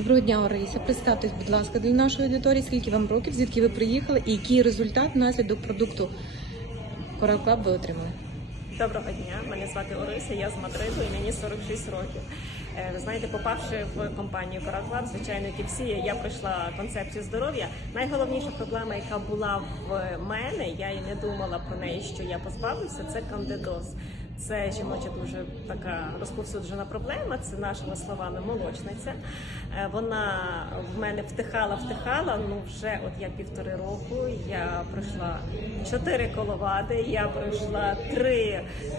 Доброго дня, Орися. Представтесь, будь ласка, для нашої аудиторії, скільки вам років, звідки ви приїхали і який результат внаслідок продукту Coral ви отримали? Доброго дня, мене звати Орися, я з Мадриду і мені 46 років. Е, Ви знаєте, попавши в компанію Club, звичайно, як і всі, я пройшла концепцію здоров'я. Найголовніша проблема, яка була в мене, я і не думала про неї, що я позбавлюся, це кандидоз. Це жіноча дуже така розповсюджена проблема. Це нашими словами молочниця. Е, Вона в мене втихала, втихала. Ну вже от я півтори року. Я пройшла чотири коловади. Я пройшла три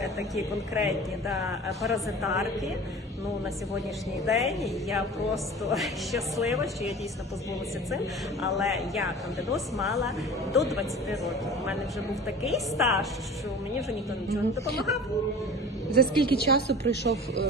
е, такі конкретні да, паразитарки. Ну на сьогоднішній день я просто щаслива, що я дійсно позбулася цим. Але я кандидоз мала до 20 років. У мене вже був такий стаж, що мені вже ніхто нічого не допомагав. За скільки часу пройшов е,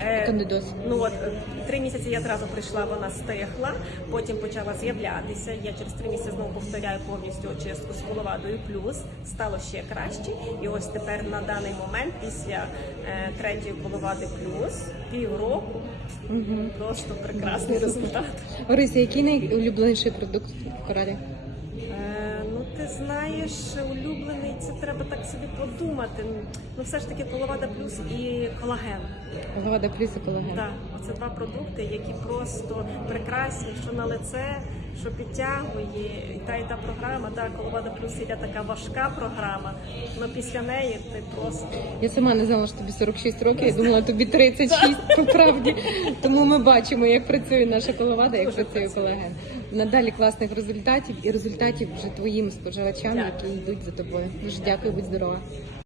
Е, кандидоз? Ну от е, три місяці я одразу прийшла, вона стихла, потім почала з'являтися. Я через три місяці знову повторяю повністю очистку з коловадою плюс стало ще краще. І ось тепер на даний момент, після е, третьої коловади плюс півроку, просто прекрасний результат. Орися, який найулюбленіший продукт в коралі? Ти знаєш, улюблений, це треба так собі подумати. Ну, все ж таки коловада плюс і колаген. Лавада плюс і колаген. Так, оце два продукти, які просто прекрасні, що на лице, що підтягує. І та і та програма, так, Коловада Плюс іде така важка програма, але після неї ти просто Я сама не знала, що тобі 46 років, я думала, тобі 36 по правді. Тому ми бачимо, як працює наша коловада, як Дуже працює працює. Надалі класних результатів і результатів вже твоїм споживачам, які йдуть за тобою. Дуже дякую, будь здорова.